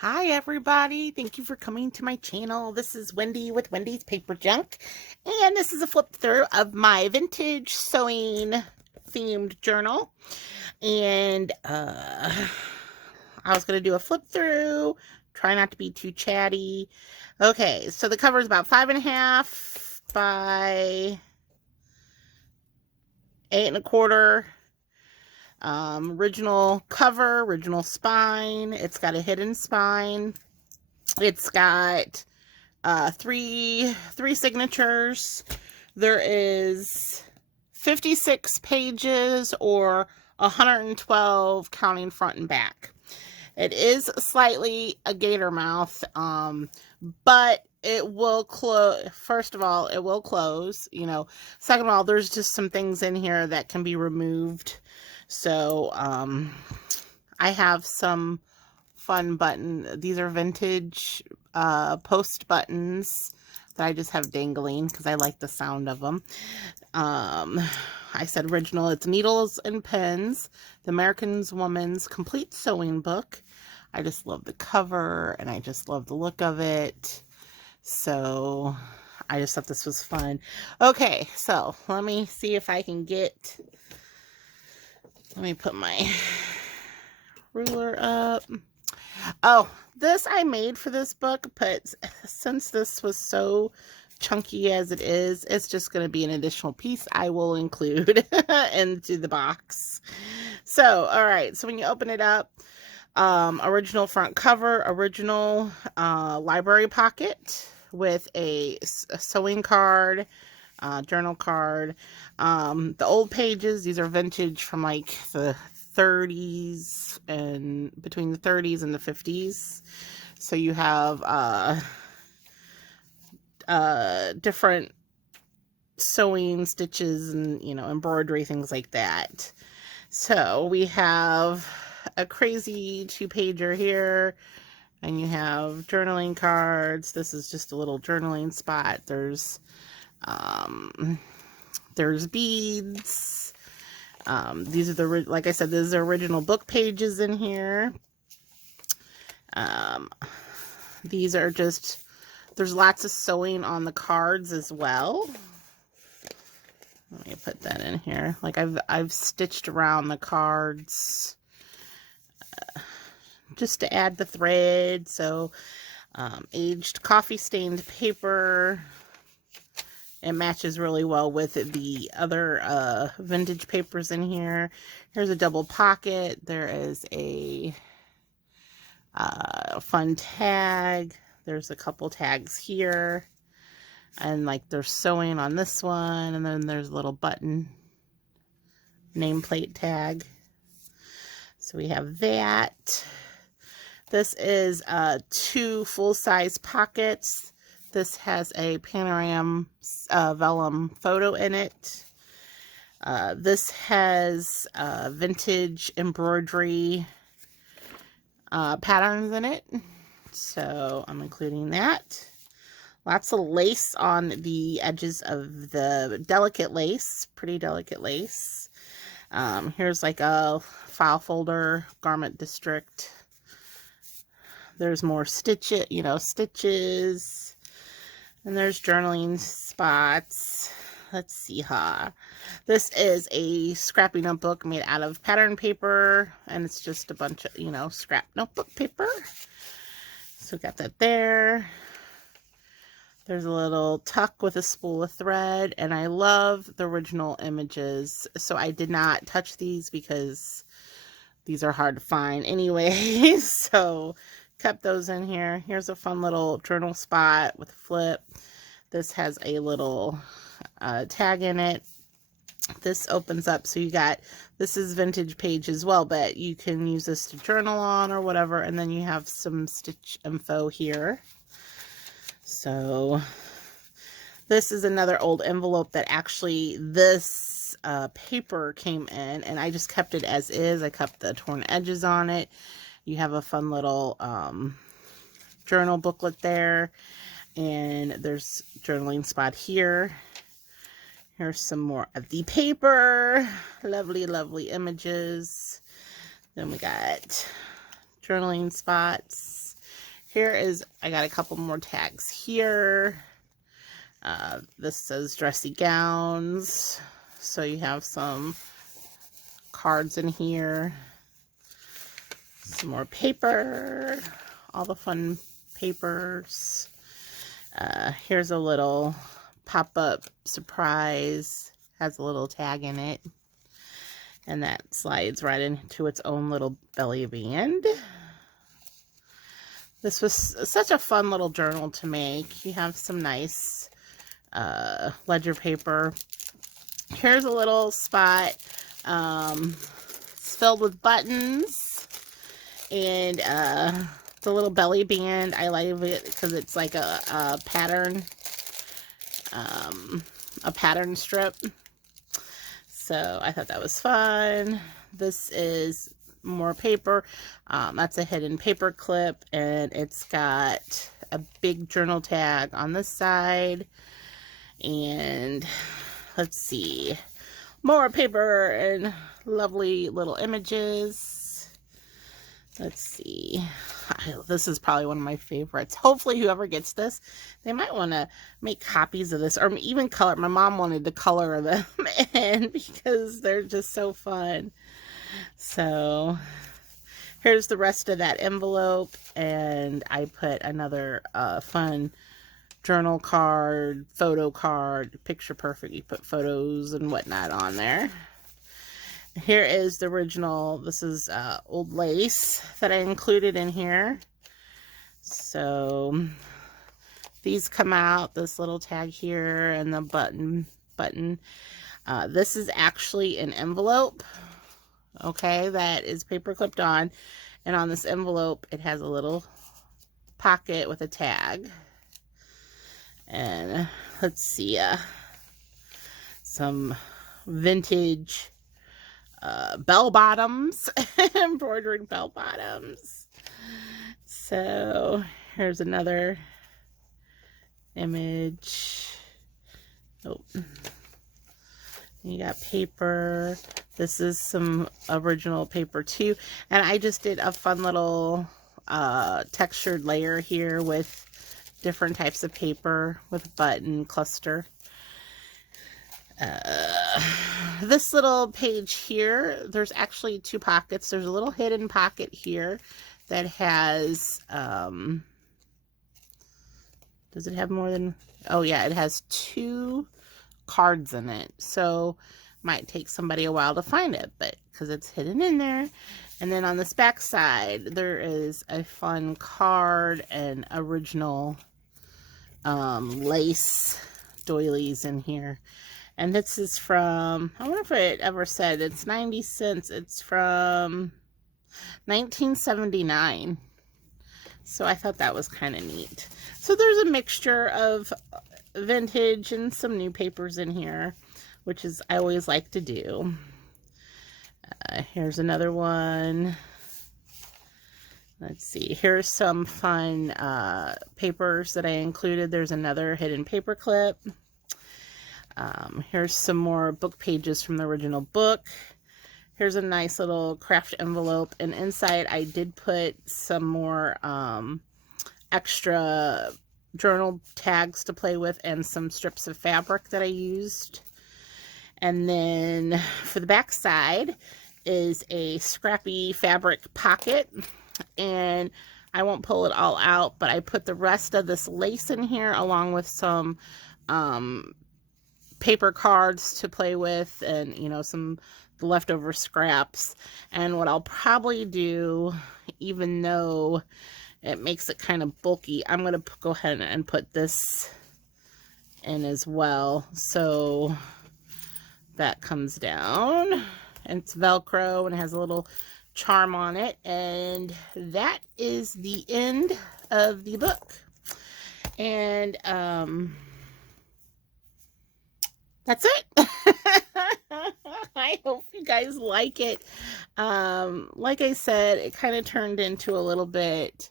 Hi everybody, thank you for coming to my channel. This is Wendy with Wendy's Paper Junk, and this is a flip through of my vintage sewing themed journal. And I was going to do a flip through, try not to be too chatty. Okay, so the cover is about 5.5 by 8.25. Original cover, original spine. It's got a hidden spine. It's got three signatures. There is 56 pages or 112 counting front and back. It is slightly a gator mouth, but it will close. First of all, it will close, Second of all, there's just some things in here that can be removed. So, I have some fun these are vintage post buttons that I just have dangling because I like the sound of them. I said original. It's Needles and Pens, the American Woman's Complete Sewing Book. I just love the cover and I just love the look of it. So I just thought this was fun. Okay, so let me see if I can let me put my ruler up. Oh, this I made for this book, but since this was so chunky as it is, it's just going to be an additional piece I will include into the box. So, all right, so when you open it up, original front cover, original library pocket with a sewing card, journal card. The old pages, these are vintage from like the 30s and between the 30s and the 50s. So you have different sewing stitches and embroidery, things like that. So we have a crazy 2-pager here, and you have journaling cards. This is just a little journaling spot. There's beads. These are like I said, these are original book pages in here. These are just, there's lots of sewing on the cards as well. Let me put that in here. Like I've stitched around the cards just to add the thread. So aged coffee stained paper. It matches really well with the other vintage papers in here. Here's a double pocket. There is a fun tag. There's a couple tags here. And like there's sewing on this one. And then there's a little button nameplate tag. So we have that. This is 2 full-size pockets. This has a panorama vellum photo in it. This has vintage embroidery patterns in it. So I'm including that. Lots of lace on the edges of the delicate lace. Pretty delicate lace. Here's like a file folder, garment district. There's more stitches. And there's journaling spots. Let's see, this is a scrappy notebook made out of pattern paper, and it's just a bunch of, scrap notebook paper. So got that there. There's a little tuck with a spool of thread, and I love the original images. So I did not touch these because these are hard to find anyway. So kept those in here. Here's a fun little journal spot with a flip. This has a little tag in it. This opens up, so this is vintage page as well, but you can use this to journal on or whatever, and then you have some stitch info here. So this is another old envelope that actually this paper came in, and I just kept it as is. I kept the torn edges on it. You have a fun little journal booklet there, and there's journaling spot here. Here's some more of the paper. Lovely, lovely images. Then we got journaling spots. Here is, I got a couple more tags here. This says dressy gowns. So you have some cards in here. Some more paper. All the fun papers. Here's a little pop-up surprise. Has a little tag in it. And that slides right into its own little belly band. This was such a fun little journal to make. You have some nice ledger paper. Here's a little spot. It's filled with buttons. And the little belly band, I like it because it's like a pattern strip. So I thought that was fun. This is more paper. That's a hidden paper clip, and it's got a big journal tag on this side. And let's see, more paper and lovely little images. Let's see. This is probably one of my favorites. Hopefully whoever gets this, they might want to make copies of this or even color. My mom wanted to color them in because they're just so fun. So here's the rest of that envelope, and I put another fun journal card, photo card, picture perfect. You put photos and whatnot on there. Here is the original. This is old lace that I included in here. So these come out, this little tag here and the button. This is actually an envelope, okay, that is paper clipped on. And on this envelope, it has a little pocket with a tag. And let's see, some vintage bell bottoms, embroidered bell bottoms. So here's another image. Oh, you got paper. This is some original paper too, and I just did a fun little textured layer here with different types of paper with button cluster. This little page here, there's actually two pockets. There's a little hidden pocket here that has, does it have more than, oh yeah, it has 2 cards in it. So might take somebody a while to find it, but because it's hidden in there. And then on this back side, there is a fun card and original lace doilies in here. And this is from, I wonder if it ever said, it's 90 cents. It's from 1979. So I thought that was kind of neat. So there's a mixture of vintage and some new papers in here, which is, I always like to do. Here's another one. Let's see, here's some fun papers that I included. There's another hidden paper clip. Here's some more book pages from the original book. Here's a nice little craft envelope, and inside I did put some more extra journal tags to play with and some strips of fabric that I used. And then for the back side is a scrappy fabric pocket, and I won't pull it all out, but I put the rest of this lace in here along with some paper cards to play with, and you know, some leftover scraps. And what I'll probably do, even though it makes it kind of bulky, I'm going to go ahead and put this in as well. So that comes down, and it's Velcro and it has a little charm on it. And that is the end of the book. And that's it. I hope you guys like it. Like I said, it kind of turned into a little bit,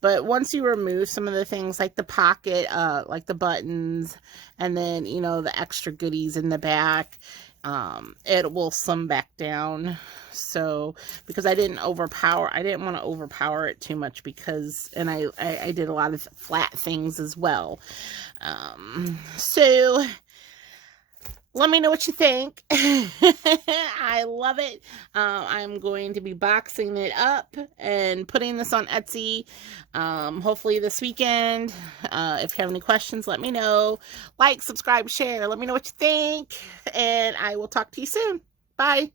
but once you remove some of the things like the pocket, like the buttons, and then, you know, the extra goodies in the back, it will slim back down. So, because I didn't want to overpower it too much, because, and I did a lot of flat things as well. So let me know what you think. I love it. I'm going to be boxing it up and putting this on Etsy, hopefully this weekend. If you have any questions, let me know. Like, subscribe, share. Let me know what you think, and I will talk to you soon. Bye.